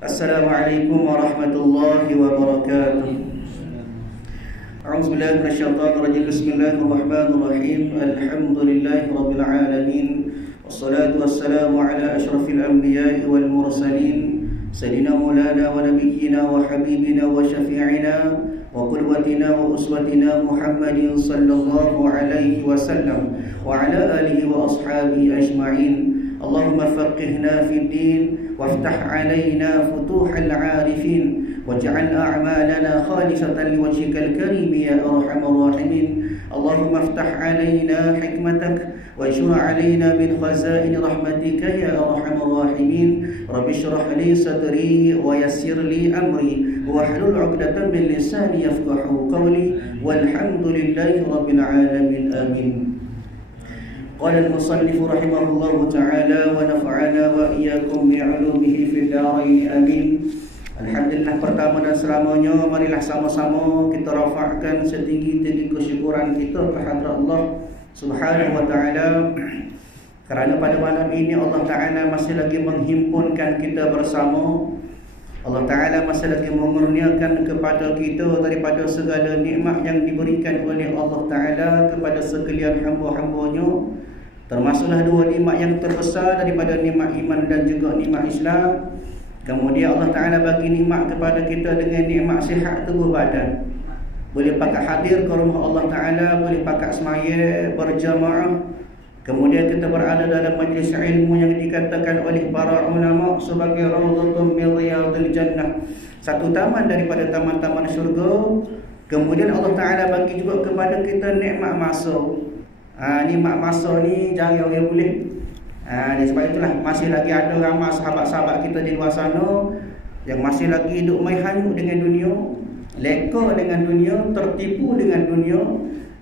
Assalamualaikum warahmatullahi wabarakatuh. A'udzubillahi minasyaitonir rajim. Bismillahirrahmanirrahim. Alhamdulillahirabbil alamin. Wassalatu wassalamu ala asyrafil anbiya'i wal mursalin. Sayyidina Maulana wa nabiyyina wa habibina wa syafi'ina wa qudwatina wa uswatina Muhammadin sallallahu alaihi wasallam wa ala alihi wa ashabihi ajma'in. Allahumma faqihna fid din وافتح علينا فتوح العارفين واجعل أعمالنا خالصة لوجهك الكريم يا أرحم الراحمين. اللهم افتح علينا حكمتك وانشر علينا من خزائن رحمتك يا أرحم الراحمين. رب اشرح لي صدري ويسر لي أمري واحلل عقدة من لساني يفقهوا قولي والحمد لله رب العالمين آمين. قال المصنف رحمه الله تعالى ونفعنا وإياكم بعلومه في الدارين آمين. Alhamdulillah, pertama dan selamanya marilah sama-sama kita rafa'kan setinggi-tinggi kesyukuran kita kehadrat Allah Subhanahu wa taala, kerana pada malam ini Allah taala masih lagi menghimpunkan kita bersama. Allah taala masih lagi mengurniakan kepada kita daripada segala nikmat yang diberikan oleh Allah taala kepada sekalian hamba-hambanya. Termasuklah dua nikmat yang terbesar daripada nikmat iman dan juga nikmat Islam. Kemudian Allah Ta'ala bagi nikmat kepada kita dengan nikmat sihat tubuh badan. Boleh pakat hadir ke rumah Allah Ta'ala, boleh pakat semaya berjamaah. Kemudian kita berada dalam majlis ilmu yang dikatakan oleh para ulama sebagai Raudhatun min Riyadil Jannah, satu taman daripada taman-taman syurga. Kemudian Allah Ta'ala bagi juga kepada kita nikmat masa. Nikmat masa ni jarang orang boleh. Sebab itulah masih lagi ada ramai sahabat-sahabat kita di luar sana yang masih lagi hidup main hanyut dengan dunia, leka dengan dunia, tertipu dengan dunia.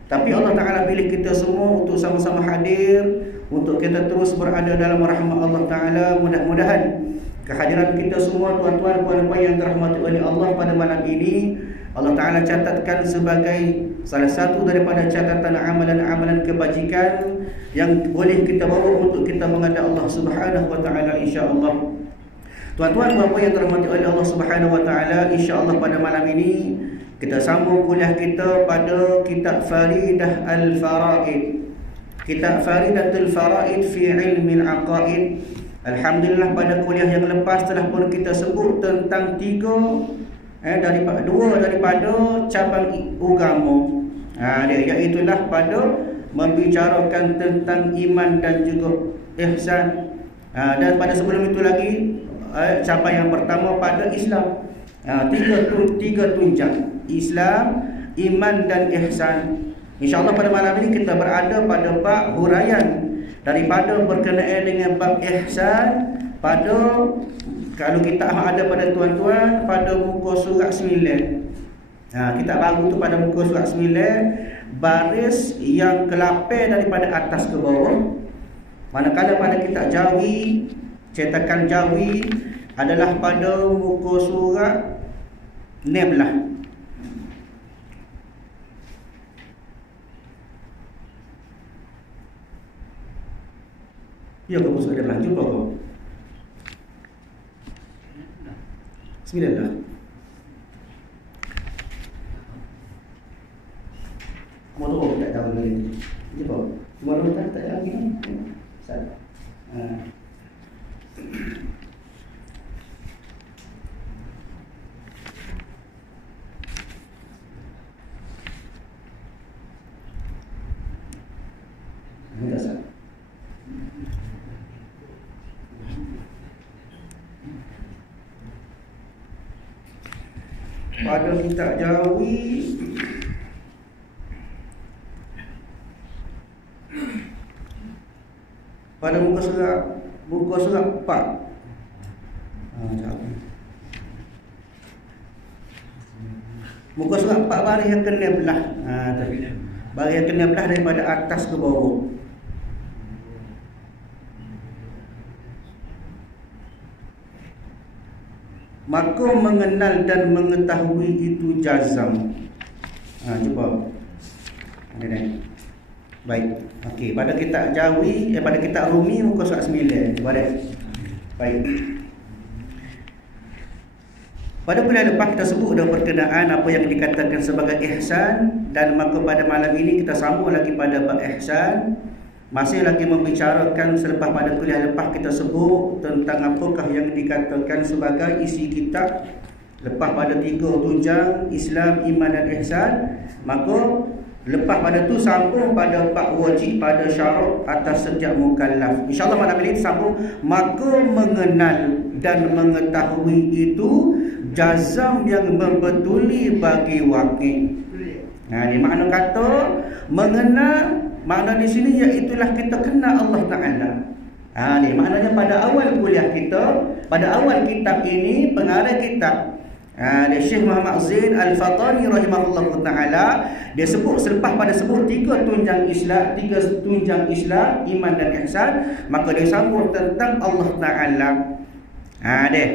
Tapi Allah Ta'ala pilih kita semua untuk sama-sama hadir, untuk kita terus berada dalam rahmat Allah Ta'ala. Mudah-mudahan kehadiran kita semua, tuan-tuan, puan-puan yang dirahmati oleh Allah pada malam ini, Allah Ta'ala catatkan sebagai salah satu daripada catatan amalan-amalan kebajikan yang boleh kita bawa untuk kita menghadap Allah Subhanahu wa taala insya-Allah. Tuan-tuan, puan-puan yang dirahmati oleh Allah Subhanahu wa taala, insya-Allah pada malam ini kita sambung kuliah kita pada kitab Faridah Al-Faraid. Kitab Faridatul Faraid fi ilmi al-aqaid. Alhamdulillah, pada kuliah yang lepas telah pun kita sebut tentang dua daripada cabang agama. Iaitulah pada membicarakan tentang iman dan juga ihsan. Dan pada sebelum itu lagi cabang yang pertama pada Islam. Tiga tunjang: Islam, iman dan ihsan. InsyaAllah pada malam ini kita berada pada bab huraian daripada berkenaan dengan bab ihsan pada, kalau kita ada pada tuan-tuan, pada muka surat 9. Kitab baru tu pada muka surat 9, baris yang ke-8 daripada atas ke bawah. Manakala pada kitab Jawi, cetakan Jawi adalah pada muka surat 16. Ya, muka surat 16. Jumpa kau 9 lah. Motor tak tahu lagi. Cuba. Motor tak tahu lagi. Sat. Ini dah sat. Pada kitab Jawi pada muka surat 4. Muka surat 4 baris yang ke-16. Baris yang ke-16 daripada atas ke bawah. Maka mengenal dan mengetahui itu jazam. Cuba. Baik. Okey, pada kitab Jawi, pada kitab Rumi muka surat 9. Cuba dek. Baik. Pada kuliah lepas kita sebut dah berkenaan apa yang dikatakan sebagai ihsan, dan maka pada malam ini kita sambung lagi pada bab ihsan. Masih lagi membicarakan selepas pada kuliah lepas kita sebut tentang apakah yang dikatakan sebagai isi kitab. Lepas pada 3 tunjang Islam, iman dan ihsan, maka lepas pada tu sambung pada 4 wajib pada syarat atas setiap mukallaf. InsyaAllah malam ini sambung maka mengenal dan mengetahui itu jazam yang membetuli bagi wakil. Nah, ini makna kata mengenal, makna di sini iaitulah kita kenal Allah Ta'ala. Ini maknanya pada awal kuliah kita, pada awal kitab ini, pengarang kitab Syekh Muhammad Zain Al-Fatani rahimahullah ta'ala, dia sebut selepas pada sebut 3 tunjang Islam, iman dan ihsan, maka dia sambung tentang Allah Ta'ala.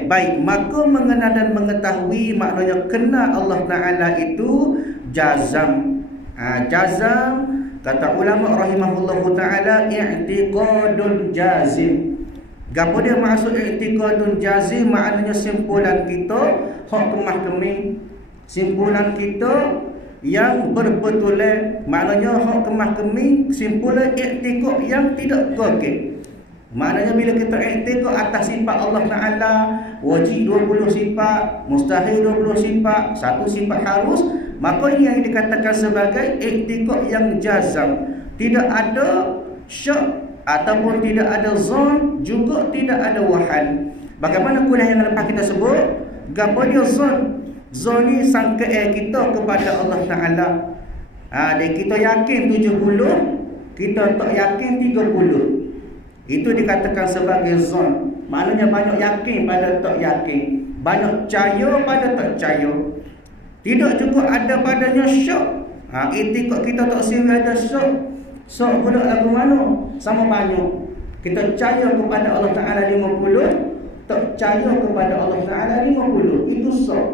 Baik, maka mengenal dan mengetahui maknanya kenal Allah Ta'ala itu jazam. Jazam, kata ulama rahimahullahu ta'ala, i'tiqadun jazim. Gapo dia maksud i'tiqadun jazim? Maknanya simpulan kita hak kemah-kemih, simpulan kita yang berbetulan. Maknanya hak kemah-kemih, simpulan i'tiqad yang tidak kokek. Maknanya bila kita i'tiqad atas sifat Allah Ta'ala, wajib 20 sifat, mustahil 20 sifat, satu sifat harus, maka ini yang dikatakan sebagai i'tiqad yang jazam. Tidak ada syak ataupun tidak ada zon, juga tidak ada wahan. Bagaimana kuliah yang lepas kita sebut, gapo dia zon? Zon ni sangka kita kepada Allah Ta'ala. Kita yakin 70, kita tak yakin 30. Itu dikatakan sebagai zon. Maknanya banyak yakin pada tak yakin, banyak percaya pada tak percaya. Tidak juga ada padanya syak. I'tiqad kita tak siri ada syak. Syak pula lagu mana? Sama banyak. Kita percaya kepada Allah Ta'ala 50, tak percaya kepada Allah Ta'ala 50. Itu syak.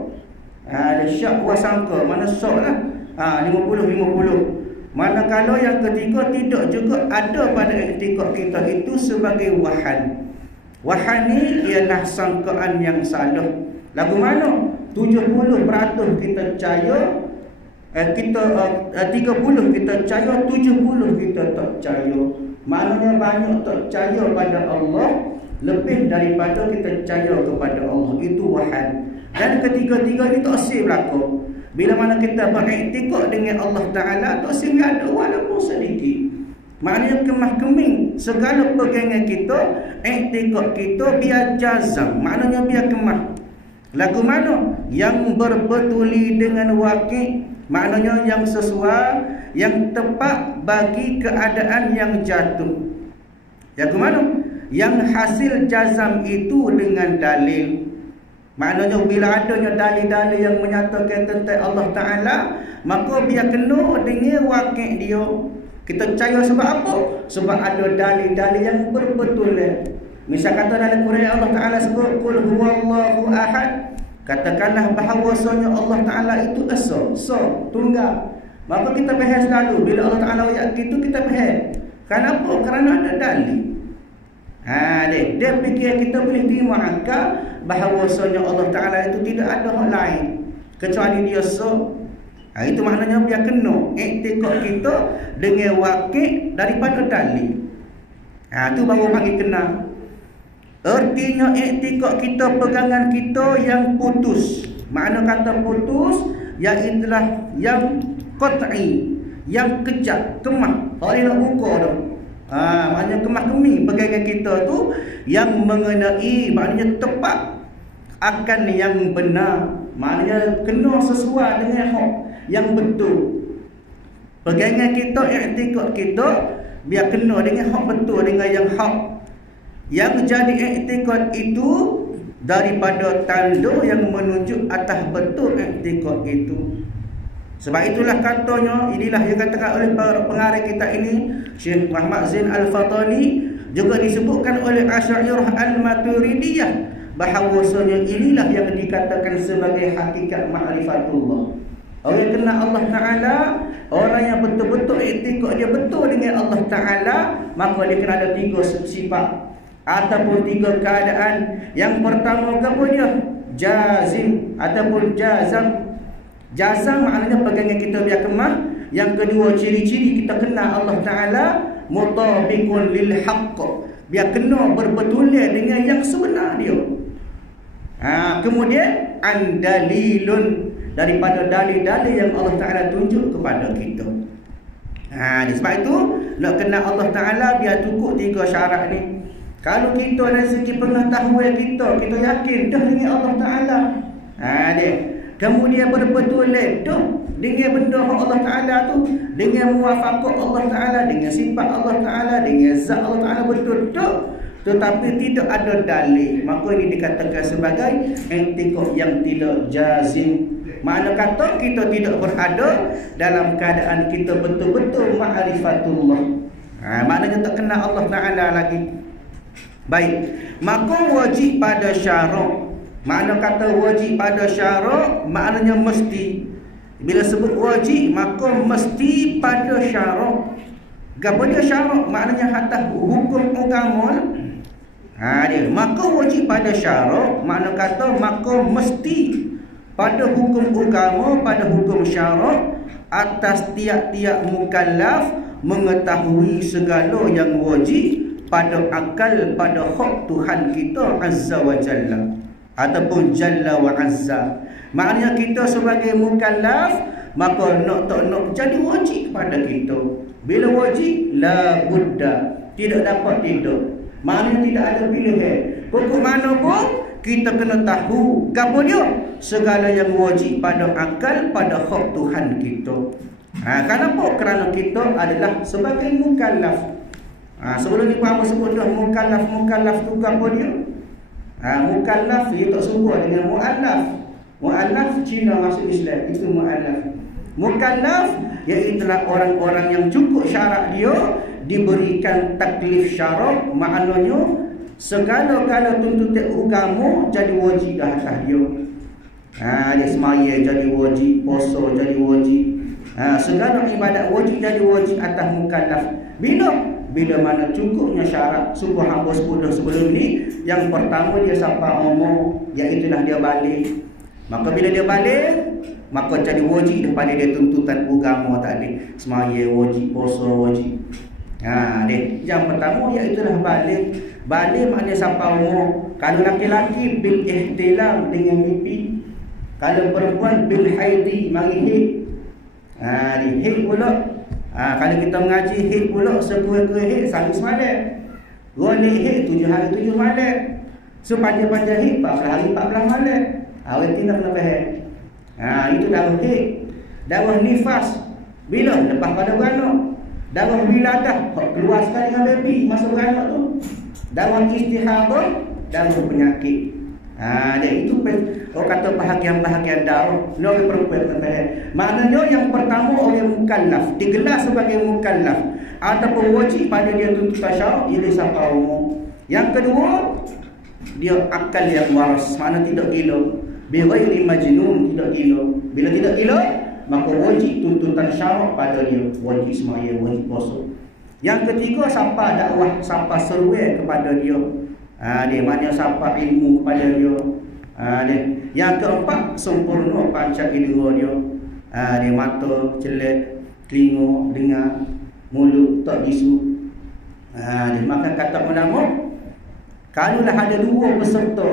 Ada syak wasangka, mana syak lah. 50-50. Manakala yang ketiga tidak juga ada pada i'tiqad kita itu sebagai wahan. Wahan ni ialah sangkaan yang salah. Lagu mana? 70% kita percaya, 30 kita percaya, 70 kita tak percaya. Maknanya banyak tak percaya pada Allah lebih daripada kita percaya kepada Allah. Itu wahan. Dan ketiga-tiga ini tak sih berlaku. Bila mana kita beriktikad dengan Allah Ta'ala, tak sehingga ada walaupun sedikit. Maknanya kemah-keming segala pegangan kita, iktikad kita biar jazam. Maknanya biar kemah. Lagu mana? Yang berbetuli dengan wakil. Maknanya yang sesuai, yang tepat bagi keadaan yang jatuh. Lagu mana? Yang hasil jazam itu dengan dalil. Maknanya bila adanya dalil-dalil yang menyatakan tentang Allah Ta'ala, maka biar kena dengan wakil dia. Kita percaya sebab apa? Sebab ada dalil-dalil yang berbetulan. Misal kata dalam Quran Allah Ta'ala sebut qul huwallahu ahad. Katakanlah bahawasanya Allah Ta'ala itu esa, tunggal. Maka kita bahas selalu bila Allah Ta'ala ayat itu kita bahas. Kenapa? Kerana ada dalil. Dia fikir kita boleh terima akal bahawasanya Allah Ta'ala itu tidak ada hak lain kecuali dia itu maknanya biar kena i'tiqad kita dengan wakil daripada dalil. Itu baru panggil kenal. Artinya i'tiqad kita, pegangan kita yang putus. Makna kata putus ialah yang qat'i, yang kejap, kemah. Tak boleh nak buka dah. Maknanya kemah-kemih pegangan kita tu yang mengenai, maknanya tepat akan yang benar. Maknanya kena sesuai dengan hak yang betul. Pegangan kita, i'tiqad kita biar kena dengan hak betul, dengan yang hak. Yang jadi i'tiqad itu daripada tanda yang menunjuk atas betul i'tiqad itu. Sebab itulah katanya, inilah yang katakan oleh pengarang kita ini, Syekh Muhammad Zain Al-Fatani, juga disebutkan oleh Asy'ariyah Al-Maturidiyah, bahawasanya inilah yang dikatakan sebagai hakikat ma'rifatullah. Orang yang kenal Allah Ta'ala, orang yang betul-betul i'tiqad dia betul dengan Allah Ta'ala, maka dia kena ada 3 sifat ataupun 3 keadaan. Yang pertama apa dia? jazim ataupun jazam. Jazam maknanya pegangan kita biar kemah. Yang kedua, ciri-ciri kita kenal Allah Ta'ala mutabiqun lil haqq, biar kena berbetulan dengan yang sebenar dia. Kemudian andalilun, daripada dalil-dalil yang Allah Ta'ala tunjuk kepada kita. Sebab itu nak kenal Allah Ta'ala biar cukup 3 syarat ni. Kalau kita dari segi pengetahuan kita yakin dah dengan Allah Ta'ala, kemudian berbetulan dah dengan benda Allah Ta'ala tu, dengan muwafaqah Allah Ta'ala, dengan sifat Allah Ta'ala, dengan zat Allah Ta'ala betul dah, tetapi tidak ada dalil, maka ini dikatakan sebagai i'tiqad yang tidak jazim. Makna kata kita tidak berada dalam keadaan kita betul-betul ma'rifatullah. Maknanya tak kenal Allah Ta'ala lagi. Baik, maka wajib pada syarak. Makna kata wajib pada syarak maknanya mesti. Bila sebut wajib maka mesti pada syarak. Gapo dia syarak? Maknanya atas hukum agama. Maka wajib pada syarak, makna kata maka mesti pada hukum agama, pada hukum syarak, atas tiap-tiap mukallaf mengetahui segala yang wajib pada akal, pada hak Tuhan kita Azza wa Jalla ataupun Jalla wa Azza. Maknanya kita sebagai mukallaf maka nak tak nak jadi wajib kepada kita. Bila wajib la budda, tidak dapat tidak. Maknanya tidak ada pilihan. Pokok mana pun kita kena tahu gapo dia, segala yang wajib pada akal, pada hak Tuhan kita. Kenapa? Kerana kita adalah sebagai mukallaf. Sebelum ni apa sebut dah mukallaf tu gapo dia? Mukallaf dia tak serupa dengan muallaf. Muallaf Cina masuk Islam, itu muallaf. Mukallaf iaitu orang-orang yang cukup syarat dia diberikan taklif syarak, maknanya segala-gala tuntutan agama jadi wajib dah atas dia. Dia semaya jadi wajib, puasa jadi wajib, segala ibadat wajib jadi wajib atas mukallaf. Bila mana cukupnya syarat. Subuh hamba sebelum ni, yang pertama dia sampai umur, iaitulah dia balik. Maka bila dia balik, maka jadi wajib daripada dia tuntutan agama tadi. Semaya wajib, puasa wajib. Yang pertama iaitulah balik. Balik maknanya sampai umur. Kalau laki-laki bil ihtilam dengan mimpi, kalau perempuan bil haidi mari hid. Hid pula. Kalau kita mengaji hid pula, sekurang-kurang hid sehari semalam. Golek hid 7 hari 7 malam. Sepanjang-panjang hid 14 hari 14 malam. Awak tidak kena faham. Itu darah hid. Darah nifas bila lepas pada beranak. Darah wiladah keluar sekali dengan baby masa beranak tu. Darah istihadah, darah penyakit. Dia itu orang kata bahagian-bahagian darah. Orang perempuan kata. Maknanya yang pertama orang mukallaf, digelar sebagai mukallaf ataupun wajib pada dia tuntutan syarak, ia sampai umur. Yang kedua, dia akal yang waras, makna tidak gila. Bighairi majnun, tidak gila. Bila tidak gila, maka wajib tuntutan syarak pada dia, wajib semaya, wajib puasa. Yang ketiga, sampai dakwah, sampai seruan kepada dia. Dia maknanya sampai ilmu kepada dia. Yang keempat, sempurna panca indera dia. Dia mata, celik, telinga, dengar, mulut tak bisu. Dia makan kata ulama, kalaulah ada 2 peserta.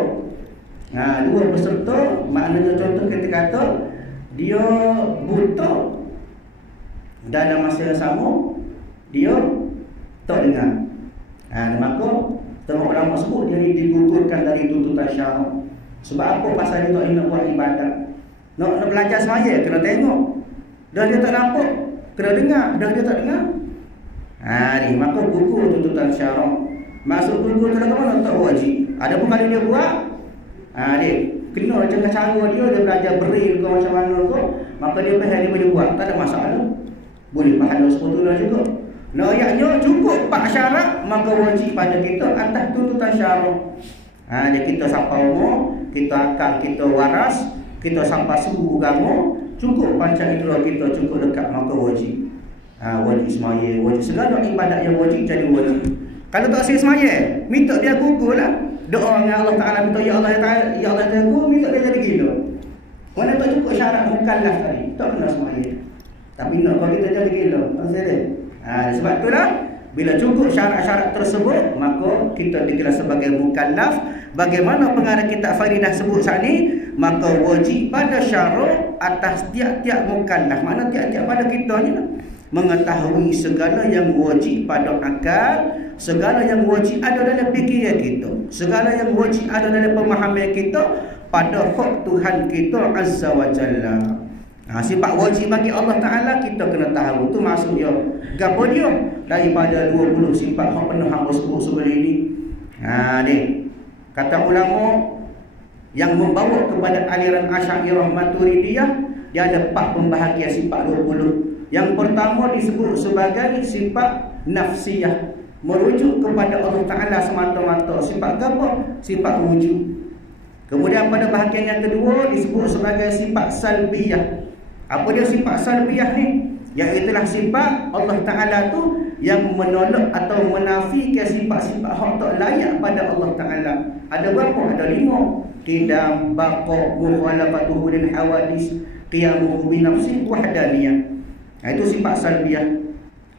2 peserta, maknanya contoh kita kata dia buta, dalam masa yang sama dia tak dengar. Maka tengok ulama sebut dia digugurkan dari tuntutan syarak. Sebab apa? Pasal dia tak nak buat ibadat. Nak belajar semaya kena tengok. Dah dia tak nampak, kena dengar. Dah dia tak dengar, maka gugur tuntutan syarak. Masuk gugur tu ke mana? Tak wajib. Adapun kalau dia buat, dia kena dengan cara dia belajar beril ke macam mana ke, maka dia faham dia boleh buat, tak ada masalah. Boleh pahala sepuluh juga. Ayatnya cukup 4 syarat, maka wajib pada kita atas tuntutan syarak. Dia kita sampai umur, kita akal kita waras, kita sampai suhu agama, cukup panca indera kita cukup dekat, maka wajib. Wajib semaya, wajib segala ibadat yang wajib jadi wajib. Kalau tak semaya, minta dia gugur lah. Doa dengan Allah Ta'ala, minta ya Allah Ta'ala, ya Allah Ta'ala, minta dia Mana tak cukup syarat mukallaf tadi, tak kena semaya. Tapi nak kalau kita jadi gila, maksud dia. Sebab itulah bila cukup syarat-syarat tersebut, maka kita dikira sebagai mukallaf. Bagaimana pengarah kitab Faridah sebut saat ni? Maka wajib pada syarat atas tiap-tiap mukallaf. Mana tiap-tiap pada kita ni lah, mengetahui segala yang wajib pada akal, segala yang wajib ada dalam fikiran kita, segala yang wajib ada dalam pemahaman kita pada hak Tuhan kita Azza wa Jalla. Sifat wajib bagi Allah Ta'ala kita kena tahu. Itu maksudnya gapo dia daripada 20 sifat hak pernah hamba sebut sebelum ini. Ni kata ulama yang membawa kepada aliran Asy'ariyah Maturidiyah, dia ada 4 pembahagian sifat 20. Yang pertama disebut sebagai sifat nafsiyah, merujuk kepada Allah Ta'ala semata-mata. Sifat apa? Sifat wujud. Kemudian pada bahagian yang kedua disebut sebagai sifat salbiyah. Apa dia sifat salbiyah ni? Iaitulah sifat Allah Ta'ala tu yang menolak atau menafikan sifat-sifat hak tak layak pada Allah Ta'ala. Ada berapa? Ada 5. Qidam, baqa, mukhalafatuhu lil hawadis, qiyamuhu bi nafsi, wahdaniyah. Itu sifat salbiyah.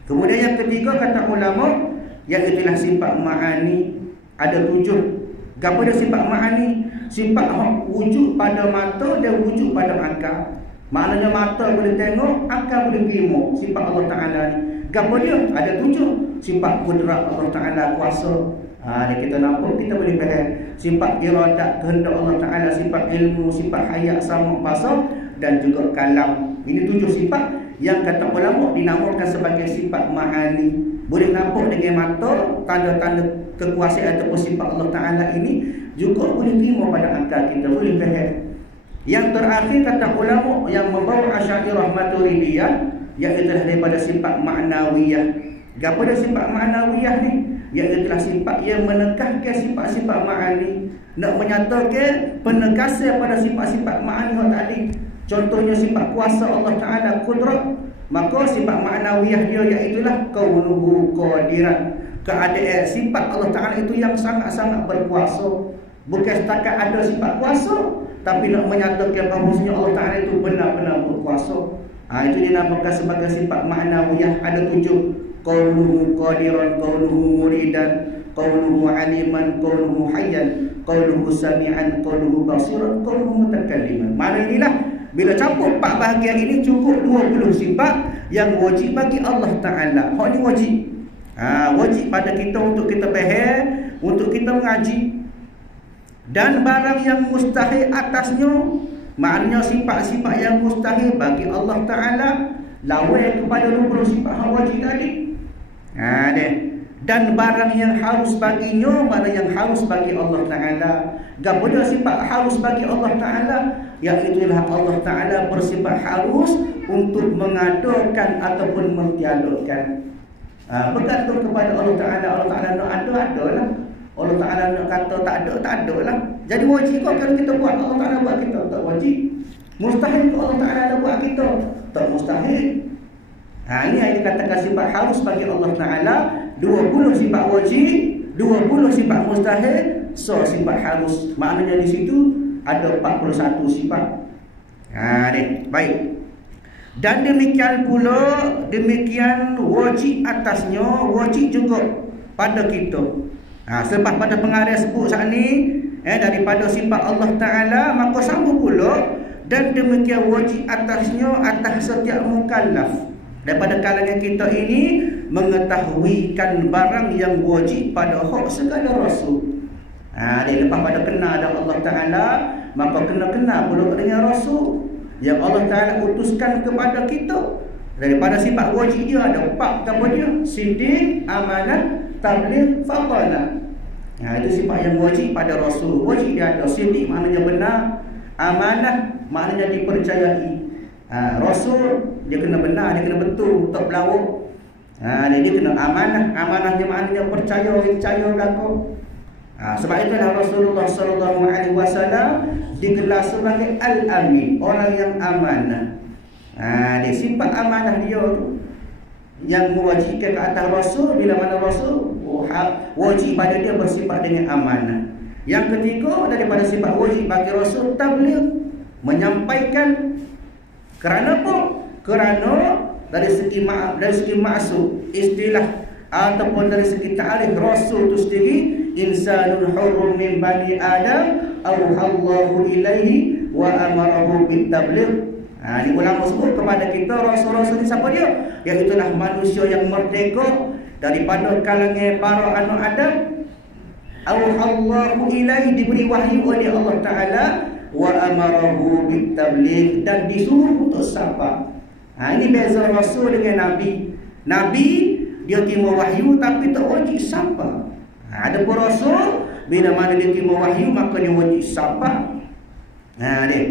Kemudian yang ketiga kata ulama, iaitulah sifat ma'ani. Ada 7. Apa dia sifat ma'ani? Sifat wujud pada mata dan wujud pada akal. Maknanya mata boleh tengok, akal boleh terima. Sifat Allah Ta'ala ni. Apa dia? Ada 7. Sifat kudrat Allah Ta'ala, kuasa. Kita nampak, kita boleh faham. Sifat iradat, kehendak Allah Ta'ala. Sifat ilmu, sifat hayat, sama, basar dan juga kalam. Ini 7 sifat yang kata ulama dinamakan sebagai sifat ma'ani. Boleh nampak dengan mata, tanda-tanda kekuasaan ataupun sifat Allah Ta'ala ini juga boleh terima pada akal kita, boleh faham. Yang terakhir kata ulama yang membawa Asy'ariyah Maturidiyah, iaitu daripada sifat ma'nawiyah. Apa dia sifat ma'nawiyah ni? Iaitu sifat yang menekankan sifat-sifat ma'ani, nak menyatakan penekasan pada sifat-sifat ma'ani tadi. Contohnya sifat kuasa Allah Ta'ala, kudrat. Maka sifat ma'nawiyah dia iaitulah kaunuhu qadiran. Keadaan sifat Allah Ta'ala itu yang sangat-sangat berkuasa. Bukan setakat ada sifat kuasa, tapi nak menyatakan bahawasanya Allah Ta'ala itu benar-benar berkuasa. Itu dinamakan sebagai sifat ma'nawiyah. Ada 7. Qawluhu qadiran, qawluhu muridan, qawluhu aliman, qawluhu hayyan, qawluhu sami'an, qawluhu basiran, qawluhu mutakalliman. Maknanya inilah, bila campur 4 bahagian ini cukup 20 sifat yang wajib bagi Allah Ta'ala. Hak ni wajib. Wajib pada kita untuk kita faham, untuk kita mengaji. Dan barang yang mustahil atasnya, maknanya sifat-sifat yang mustahil bagi Allah Ta'ala, lawan kepada 20 sifat yang wajib tadi. Dan barang yang harus baginya, mana yang harus bagi Allah Ta'ala. Gapada sifat harus bagi Allah Ta'ala, iaitulah Allah Ta'ala bersifat harus untuk mengadakan ataupun mentiadakan. Bergantung kepada Allah Ta'ala. Allah Ta'ala nak ada lah. Allah Ta'ala nak kata tak ada lah. Jadi wajib kau kalau kita buat, Allah Ta'ala buat kita, tak wajib. Mustahil kau Allah Ta'ala nak buat kita, tak mustahil. Ini yang dikatakan sifat harus bagi Allah Ta'ala. 20 sifat wajib, 20 sifat mustahil, so sifat harus. Maknanya di situ ada 41 sifat. Baik. Dan demikian pula, demikian wajib atasnya, wajib juga pada kita. Sebab pada pengarah sebut saat ni daripada sifat Allah Ta'ala, maka sambung pula, dan demikian wajib atasnya atas setiap mukallaf daripada kalangan kita ini mengetahuikan barang yang wajib pada hak segala rasul. Dia lepas pada kena dengan Allah Ta'ala, maka kena pula dengan rasul yang Allah Ta'ala utuskan kepada kita. Daripada sifat wajib dia ada 4 apa dia? Siddiq, amanah, tabligh, fadalah. Itu sifat yang wajib pada rasul. Wajib dia ada. Siddiq maknanya benar, amanah maknanya dipercayai. Rasul dia kena benar, dia kena betul, tak berlawan. Dia kena amanah. Amanahnya maknanya percaya belaka. Sebab itulah Rasulullah sallallahu alaihi wasallam digelar sebagai al-amin, orang yang amanah. Dia sifat amanah dia tu yang mewajibkan ke atas rasul. Bila mana rasul wajib pada dia bersifat dengan amanah. Yang ketiga daripada sifat wajib bagi rasul, tabligh. menyampaikan. Kerana apa? Kerana dari segi maksud istilah ataupun dari segi ta'rif rasul itu sendiri, insanun hurrun min bani adam auhallahu ilaihi wa amarahu bitabligh. Ini ulama sebut kepada kita rasul-rasul ni siapa dia? Iaitulah manusia yang merdeka daripada kalangan para anak Adam. Auhallahu ilaihi, diberi wahyu oleh Allah Ta'ala, wa amarahu bitabligh, dan disuruh untuk sabar. Ini beza rasul dengan nabi. Nabi dia terima wahyu tapi tak wajib sabar. Ada pun rasul bila mana dia terima wahyu maka dia wajib sabar.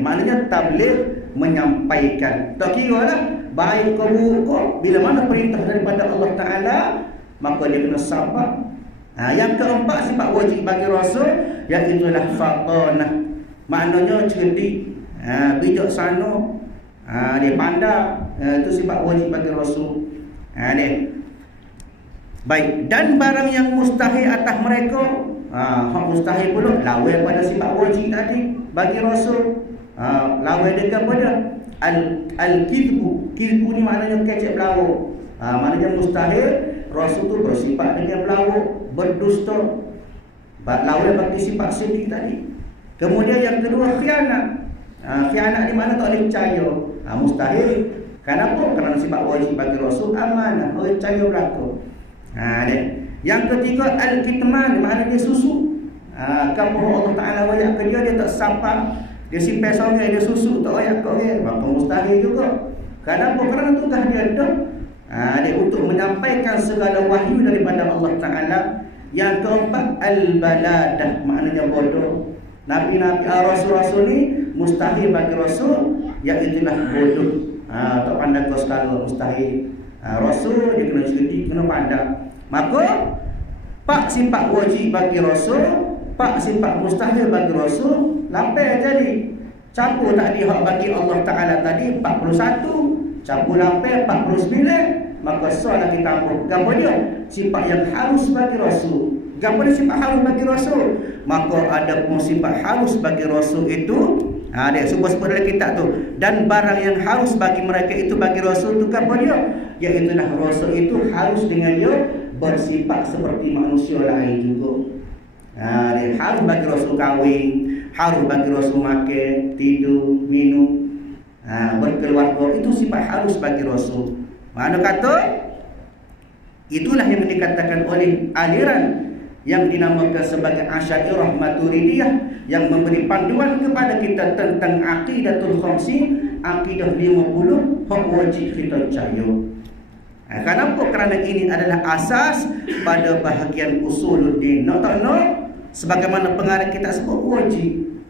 Maknanya tabligh, menyampaikan. Tak kira lah baik ke buruk, bila mana perintah daripada Allah Ta'ala maka dia kena sabar. Yang keempat sifat wajib bagi rasul, iaitulah fatanah. Maknanya cerdik, bijaksana, dia pandai. Itu sifat wajib bagi rasul. Baik, dan barang yang mustahil atas mereka, hak mustahil pula lawan pada sifat wajib tadi bagi rasul. Lawan dia apa dia? Al-kidbu. Kidbu ni maknanya kecek belawak. Maknanya mustahil rasul tu bersifat dengan belawak, berdusta. Lawan bagi sifat sedih tadi. Kemudian yang kedua, khianat. Khianat di mana tak boleh percaya. Mustahil. Kenapa? Kerana sifat wajib bagi rasul amanah, orang percaya belaka. Yang ketiga, al-kitman, maknanya dia susu. Kamu Allah Ta'ala wayak ke dia tak sabar, dia simpan songai, dia susu tak wayak ke dia, maka mustahil juga. Kenapa? Kerana tugas dia ada. Dia untuk menyampaikan segala wahyu daripada Allah Ta'ala. Yang keempat, al-baladah, maknanya bodoh. Nabi-nabi, rasul-rasul ni mustahil bagi rasul, iaitulah bodoh. Tak pandai kau sekala, mustahil. Rasul dia kena cerdik, kena pandai. Maka pak sifat wajib bagi rasul, pak sifat mustahil bagi rasul, lapai jadi. Campur tadi hak bagi Allah Ta'ala tadi 41, campur lapai 49, maka soalan kita tambah. Gapo dia? Sifat yang harus bagi rasul. Gapo dia sifat harus bagi rasul? Maka ada pun sifat harus bagi rasul itu, dia sebut dalam kitab tu. Dan barang yang harus bagi mereka itu bagi rasul tu apa dia? Iaitulah rasul itu harus dengan dia bersifat seperti manusia lain juga. Dia harus bagi rasul kahwin, harus bagi rasul makan, tidur, minum, berkeluarga. Itu sifat harus bagi rasul. Mana kata itulah yang dikatakan oleh aliran yang dinamakan sebagai Asy'ariyah Maturidiyah, yang memberi panduan kepada kita tentang aqidatul khamsin, akidah 50 hak wajib kita percaya. Kenapa? Kerana ini adalah asas pada bahagian usuluddin. Nak tak nak, sebagaimana pengarang kita sebut wajib.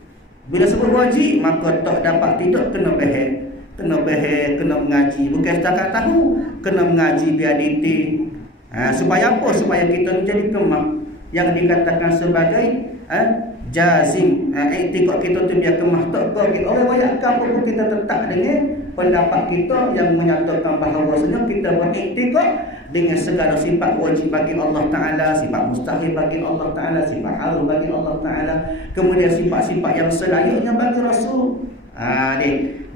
Bila sebut wajib, maka tak dapat tidak kena bahas. Kena bahas, kena mengaji. Bukan setakat tahu, kena mengaji biar detail. Supaya apa? Supaya kita menjadi kemah yang dikatakan sebagai jazim. Iktikad kita tu biar kemah tak ke. Orang banyak apa pun kita tetap dengan pendapat kita yang menyatakan bahawasanya kita beriktikad dengan segala sifat wajib bagi Allah Ta'ala, sifat mustahil bagi Allah Ta'ala, sifat harus bagi Allah Ta'ala, kemudian sifat-sifat yang selayaknya bagi Rasul.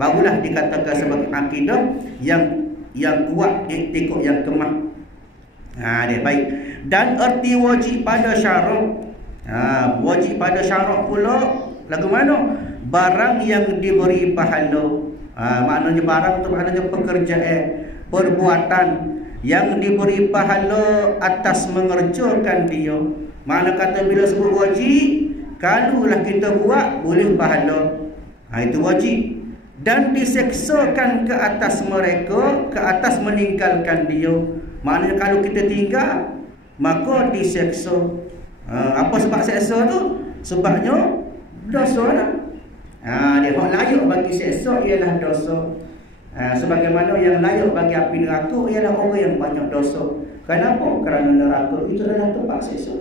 Barulah dikatakan sebagai akidah yang kuat, iktikad yang kemah. Baik. Dan erti wajib pada syarak. Wajib pada syarak pula lagu mana? Barang yang diberi pahala. Maknanya barang tu maknanya pekerjaan, perbuatan yang diberi pahala atas mengerjakan dia. Mana kata bila sebut wajib, kalaulah kita buat boleh pahala. Itu wajib. Dan diseksakan ke atas mereka, ke atas meninggalkan dia. Maknanya kalau kita tinggal, maka diseksa. Apa sebab seksa tu? Sebabnya dosa lah. Dia hak layak bagi seksa ialah dosa. Sebagaimana yang layak bagi api neraka ialah orang yang banyak dosa. Kenapa? Kerana neraka itu adalah tempat seksa.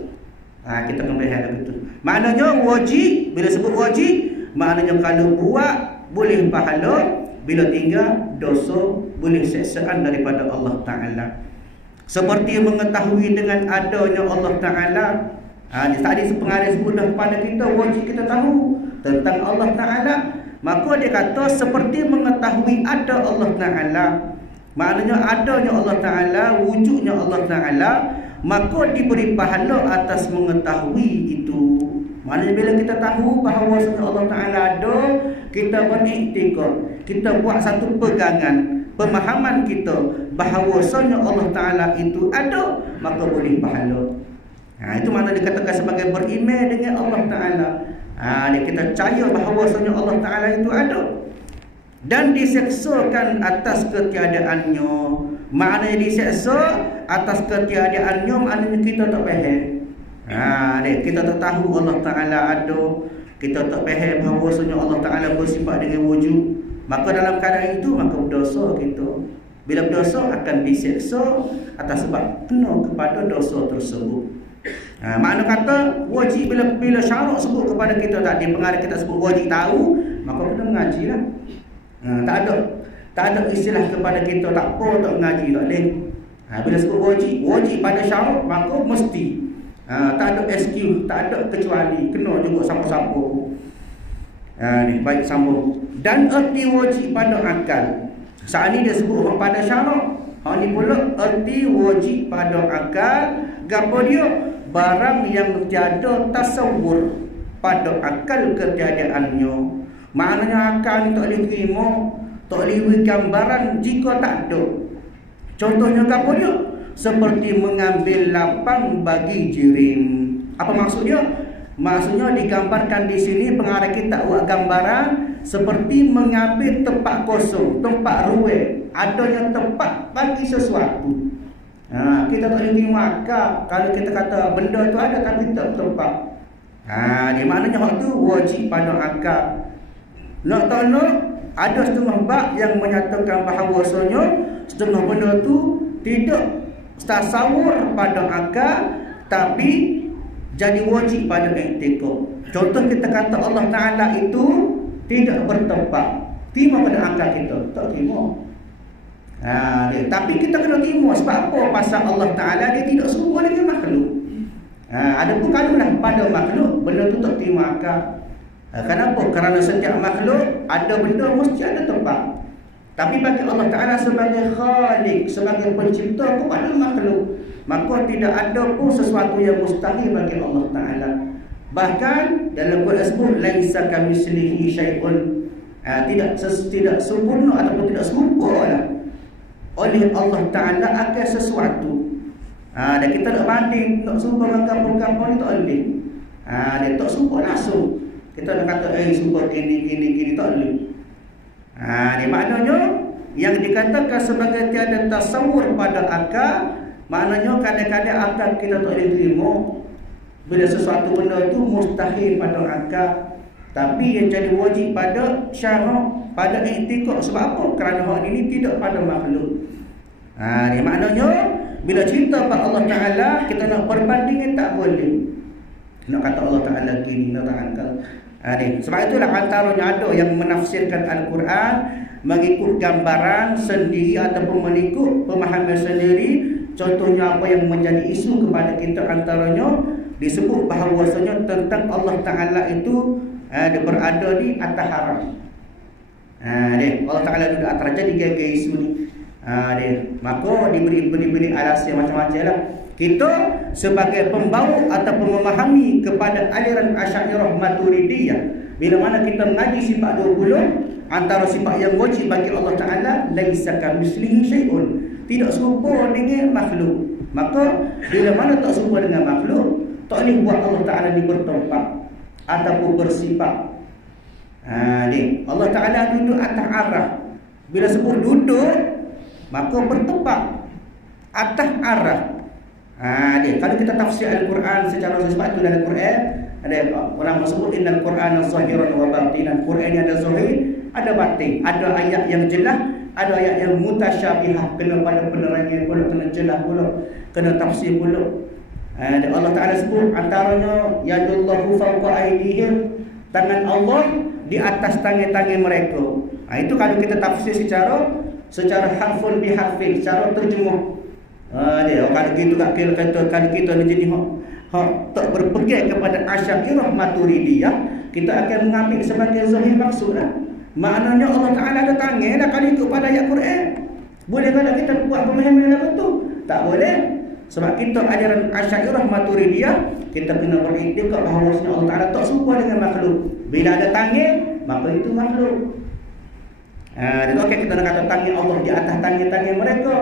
Kita kena lihat begitu. Maknanya wajib, bila sebut wajib, maknanya kalau buat boleh pahala, bila tinggal dosa boleh seksaan daripada Allah Ta'ala. Seperti mengetahui dengan adanya Allah Ta'ala. Tadi pengarang sebut dah kepada kita, wajib kita tahu tentang Allah Ta'ala, maka dia kata seperti mengetahui ada Allah Ta'ala. Maknanya adanya Allah Ta'ala, wujudnya Allah Ta'ala, maka diberi pahala atas mengetahui itu. Maknanya bila kita tahu bahawa Allah Ta'ala ada, kita beriktikad, kita buat satu pegangan, pemahaman kita bahawasanya Allah Ta'ala itu ada, maka boleh pahala. Itu makna dikatakan sebagai beriman dengan Allah Ta'ala. Kita percaya bahawasanya Allah Ta'ala itu ada dan diseksakan atas ketiadaannya. Maknanya diseksa atas ketiadaannya, maknanya kita tak faham. Kita tak tahu Allah Ta'ala ada, kita tak faham bahawasanya Allah Ta'ala bersifat dengan wujud, maka dalam keadaan itu maka berdosa kita. Bila berdosa akan diseksa atas sebab kena kepada dosa tersebut. Makna kata wajib bila syarak sebut kepada kita tadi, pengarang kita sebut wajib tahu, maka kena mengaji lah. Tak ada istilah kepada kita tak apa tak mengaji tak boleh. Bila sebut wajib pada syarak, maka mesti. Tak ada excuse, tak ada kecuali, kena juga siapa-siapa. Baik sambung. Dan erti wajib pada akal. Saat ni dia sebut pada syarak. Hak ni pula erti wajib pada akal. Gapo dia? Barang yang tiada tasawur pada akal ketiadaannya. Maknanya akal ni tak boleh terima, tak boleh beri gambaran jika tak ada. Contohnya gapo dia? Seperti mengambil lapang bagi jirim. Apa maksudnya? Maksudnya digambarkan di sini, pengarang kita buat gambaran seperti mengambil tempat kosong, tempat ruang, adanya tempat bagi sesuatu. Kita tak boleh terima akal kalau kita kata benda tu ada tapi tak tempat. Dia maknanya hak tu wajib pada akal. Nak tak nak, ada setengah bab yang menyatakan bahawasanya setengah benda tu tidak tasawur pada akal tapi jadi wajib pada i'tikad. Contoh kita kata Allah Ta'ala itu tidak bertempat, terima pada akal kita? Tak terima. Tapi kita kena terima. Sebab apa? Pasal Allah Ta'ala dia tidak serupa dengan makhluk. Ada pun kalulah pada makhluk, benda tu tak terima akal. Kenapa? Kerana setiap makhluk ada benda mesti ada tempat. Tapi bagi Allah Ta'ala sebagai khalik, sebagai pencipta kepada makhluk, maka tidak ada pun sesuatu yang mustahil bagi Allah Ta'ala. Bahkan dalam Quran sebut laisa kamitslihi syai'un, tidak sempurna ataupun tidak serupa lah oleh Allah Ta'ala akan sesuatu. Dan kita nak banding, nak serupa dengan kampung-kampung ni tak boleh. Dia tak serupa langsung. Kita nak kata serupa gini tak boleh. Dia maknanya yang dikatakan sebagai tiada tasawur pada akal, maknanya kadang-kadang akal kita tak boleh terima bila sesuatu benda tu mustahil pada akal. Tapi yang jadi wajib pada syarak, pada i'tikad. Sebab apa? Kerana hal ini tidak pada makhluk. Dia maknanya bila cerita pada Allah Ta'ala, kita nak berbanding tak boleh. Nak kata Allah Ta'ala gini, nak akal. Sebab itulah antaranya ada yang menafsirkan Al-Quran mengikut gambaran sendiri ataupun mengikut pemahaman sendiri. Contohnya apa yang menjadi isu kepada kita antaranya disebut bahawasanya tentang Allah Ta'ala itu dia berada di atas haram. Allah Ta'ala duduk atas, jadi gagal isu ni. Maka diberi alasan macam-macam lah. Kita sebagai pembawa ataupun memahami kepada aliran Asy'ariyah Maturidiyah, bila mana kita mengaji sifat 20, antara sifat yang wajib bagi Allah Ta'ala laisa kamitslihi syai'un, tidak serupa dengan makhluk. Maka bila mana tak serupa dengan makhluk, tak boleh buat Allah Ta'ala ni bertempat ataupun bersifat. Allah Ta'ala duduk atas arah. Bila sebut duduk, maka bertempat atas arah. Kalau kita tafsir Al-Quran secara sebab itu dalam Quran ada ulama sebut innal Qur'ana zahiran wa batinan. Quran ni ada zahir, ada batin. Ada ayat yang jelas, ada ayat yang mutasyabihah, kena pada penerangan pula, kena jelas pula, kena tafsir pula. Allah Ta'ala sebut antaranya yadullahu fawqa aydihim, tangan Allah di atas tangan-tangan mereka. Itu kalau kita tafsir secara harfun biharfin, secara terjemah. Kalau gitu kalau kita ni jadi hak tak berpegang kepada Asy'ariyah Maturidiyah, kita akan mengambil sebagai zahir maksud lah. Maknanya Allah Ta'ala ada tangan lah kalau ikut pada ayat Quran. Boleh kalau kita buat pemahaman yang betul? Tak boleh. Sebab kita ajaran Asy'ariyah Maturidiyah, kita kena beriktikad bahawa Allah Ta'ala tak serupa dengan makhluk. Bila ada tangan, maka itu makhluk. Dia okey, kita nak kata tangan Allah di atas tangan-tangan mereka.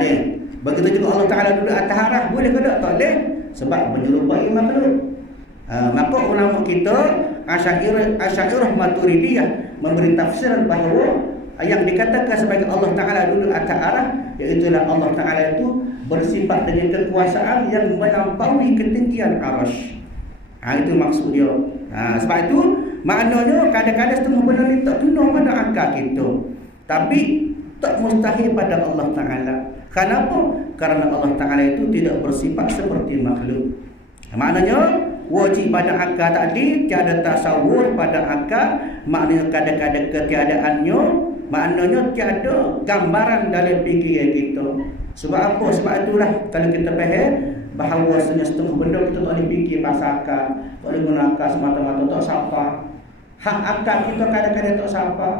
Dia. Begitu juga Allah Ta'ala duduk atas arah, boleh ke tak? Tak boleh. Sebab menyerupai makhluk. Maka ulama kita Asy'ariyah Maturidiyah memberi tafsiran bahawa yang dikatakan sebagai Allah Ta'ala duduk atas arah, iaitulah Allah Ta'ala itu bersifat dengan kekuasaan yang melampaui ketinggian arasy. Itu maksud dia. Sebab itu maknanya kadang-kadang setengah benda ni tak kena pada akal kita, tapi tak mustahil pada Allah Ta'ala. Kenapa? Karena Allah Ta'ala itu tidak bersifat seperti makhluk. Maknanya wajib pada akal tadi, tiada tasawur pada akal, maknanya kadang-kadang ketiadaannya, maknanya tiada gambaran dalam fikiran kita. Sebab apa? Sebab itulah kalau kita faham bahawa setengah benda kita tak boleh fikir pasal akal, tak boleh guna akal semata-mata, tak sapa. Hak akal kita kadang-kadang tak sapa.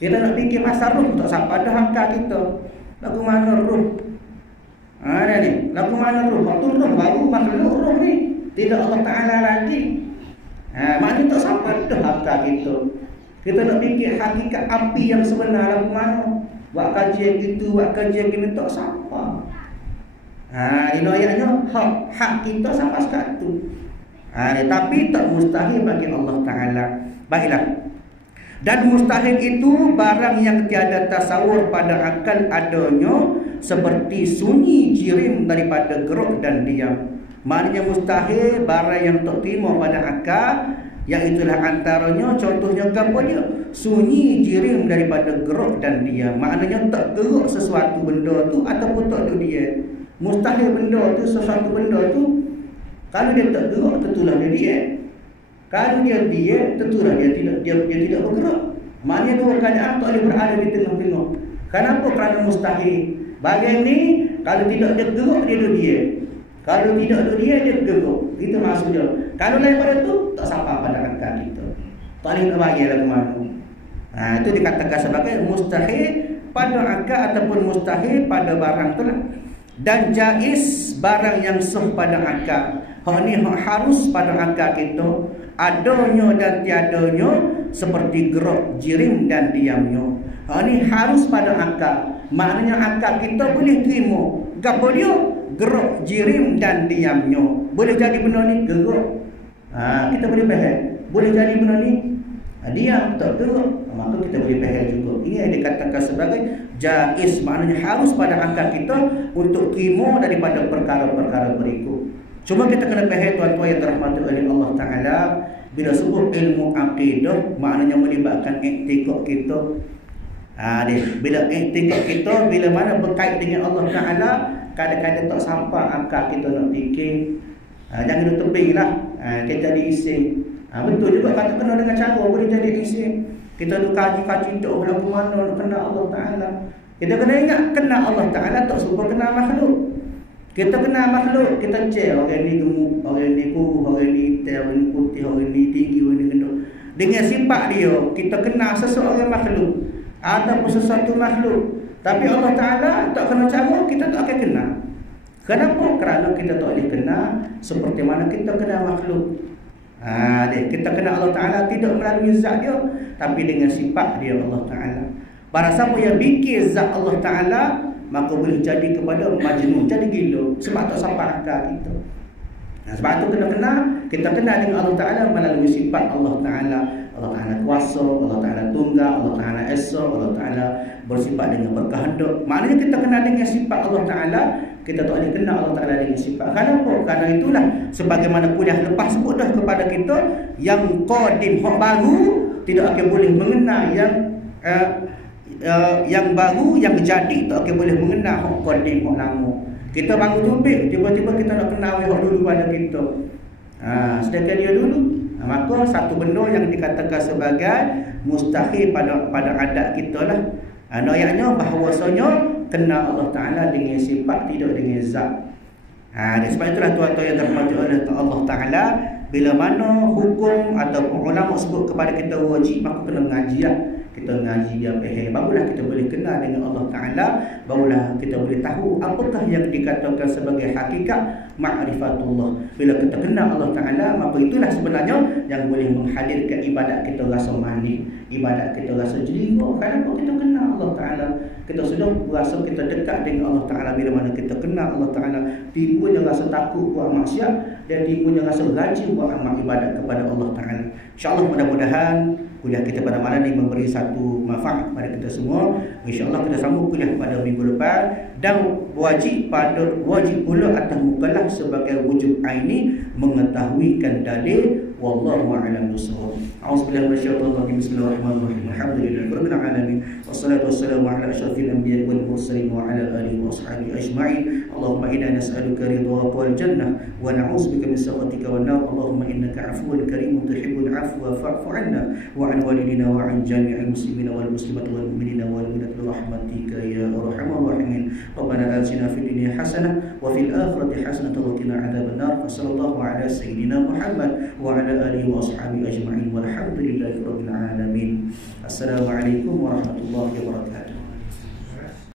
Kita nak fikir pasal ruh, tak sapa dah akal kita. Lagu mana ruh? Ada ni, lagu mana ruh? Waktu ruh baru makhluk ruh ni, tidak Allah Ta'ala lagi. Maknanya tak sampai dah akal kita. Kita nak fikir hakikat api yang sebenar lagu mana? Buat kajian gitu, buat kajian gini, tak sampai. Ini ayatnya hak kita sampai sekatu. Tapi tak mustahil bagi Allah Ta'ala. Baiklah. Dan mustahil itu barang yang tiada tasawur pada akal adanya, seperti sunyi jirim daripada gerak dan diam. Maknanya mustahil barang yang tak terima pada akal, iaitulah antaranya contohnya apa dia? Sunyi jirim daripada gerak dan diam. Maknanya tak gerak sesuatu benda tu ataupun tak duduk dia. Mustahil benda tu, sesuatu benda tu, kalau dia tak gerak tentulah dia diam. Kalau dia diam, tentulah dia tidak bergerak. Maknanya dua keadaan tak boleh berada di tengah-tengah. Kenapa? Kerana mustahil. Bagian ni kalau tidak dia gerak, dia duduk diam. Kalau tidak duduk diam, dia gerak. Itu maksudnya. Kalau lain pada tu, tak sampai pada akal kita. Tak boleh nak bagi lah ke mana. Itu dikatakan sebagai mustahil pada akal ataupun mustahil pada barang tu lah. Dan jaiz barang yang sah pada akal. Hak ni hak harus pada akal kita. Adanya dan tiadanya, seperti gerak, jirim dan diamnya. Hak ni harus pada akal. Maknanya akal kita boleh terima. Gapo dia? Gerak, jirim dan diamnya. Boleh jadi benda ni gerak. Kita boleh faham. Boleh jadi benda ni diam, tak gerak. Maka kita boleh faham juga. Ini yang dikatakan sebagai jaiz. Maknanya harus pada akal kita untuk terima daripada perkara-perkara berikut. Cuma kita kena faham tuan-tuan yang dirahmati oleh Allah Ta'ala, bila sebut ilmu akidah, maknanya melibatkan iktikad kita. Bila iktikad kita, bila mana berkait dengan Allah Ta'ala, kadang-kadang tak sampai akal kita nak fikir. Jangan duduk tepi lah. Kita jadi isi. Betul juga kata kena dengan cara boleh jadi isi. Kita duduk kaji-kaji tak boleh ke mana nak kenal Allah Ta'ala. Kita kena ingat kenal Allah Ta'ala tak serupa kenal makhluk. Kita kenal makhluk, kita cek orang ni gemuk, orang ni kurus, orang ni hitam, orang ni putih, orang ni tinggi, orang ni gendut. Dengan sifat dia, kita kenal seseorang makhluk ataupun sesuatu makhluk. Tapi Allah Ta'ala tak kenal cara, kita tak akan kenal. Kenapa? Kerana kita tak boleh kenal seperti mana kita kenal makhluk. Kita kenal Allah Ta'ala tidak melalui zat dia, tapi dengan sifat dia Allah Ta'ala. Barang siapa yang bikin zat Allah Ta'ala, maka boleh jadi kepada majnun, jadi gila. Sebab tak sampai akal kita. Sebab itu kita kenal dengan Allah Ta'ala melalui sifat Allah Ta'ala. Allah Ta'ala kuasa, Allah Ta'ala tunggal, Allah Ta'ala esa, Allah Ta'ala bersifat dengan berkehendak. Maknanya kita kenal dengan sifat Allah Ta'ala, kita tak boleh kenal Allah Ta'ala dengan sifat. Kenapa? Kerana itulah sebagaimana kuliah lepas sebut dah kepada kita, yang qadim, hak baru tidak akan boleh mengenal yang baru, yang jadi tak akan boleh mengenal hak qadim, hak lama. Kita baru tumbik, tiba-tiba kita nak kenal hak dulu pada kita. Sedangkan dia dulu, maka satu benda yang dikatakan sebagai mustahil pada adat kita lah. Ayatnya bahawasanya kenal Allah Ta'ala dengan sifat, tidak dengan zat. Dan sebab itulah tuan-tuan yang dirahmati oleh Allah Ta'ala, Bila mana hukum ataupun ulama sebut kepada kita wajib, maka kena mengaji lah. Kita mengaji dia faham, barulah kita boleh kenal dengan Allah Ta'ala, barulah kita boleh tahu apakah yang dikatakan sebagai hakikat ma'rifatullah. Bila kita kenal Allah Ta'ala, maka itulah sebenarnya yang boleh menghadirkan ibadat kita rasa manis, ibadat kita rasa jeliwa. Kenapa kita kenal Allah Ta'ala? Kita sudah rasa kita dekat dengan Allah Ta'ala. Bila mana kita kenal Allah Ta'ala, timbulnya rasa takut buat maksiat dan timbulnya rasa rajin buat amal ibadat kepada Allah Ta'ala. InsyaAllah mudah-mudahan kuliah kita pada malam ini memberi satu manfaat kepada kita semua. InsyaAllah kita sambung kuliah pada minggu depan. Dan wajib pula atas mukallaf sebagai wujub aini mengetahuikan dalil. Wallahu a'lam bishawab. A'udzubillahi minasyaitonir rajim. Bismillahirrahmanirrahim. Alhamdulillahirabbil alamin. Wassalatu wassalamu ala asyrafil anbiya'i wal mursalin wa ala alihi wa ashabihi ajma'in. Allahumma inna nas'aluka ridhaka wal jannah wa na'udzubika min sakhatika wan nar. Allahumma innaka 'afuwun karimun tuhibbul 'afwa fa'fu 'anna wa 'an walidina wa 'an jami'il muslimina wal muslimat wal mu'minina wal mu'minat bi rahmatika ya arhamar rahimin. Rabbana atina fid dunya hasanah wa fil akhirati hasanah wa qina 'adzaban nar. Sallallahu ala sayyidina Muhammad wa ala alihi wa ashabihi ajma'in walhamdulillahi rabbil alamin. Assalamu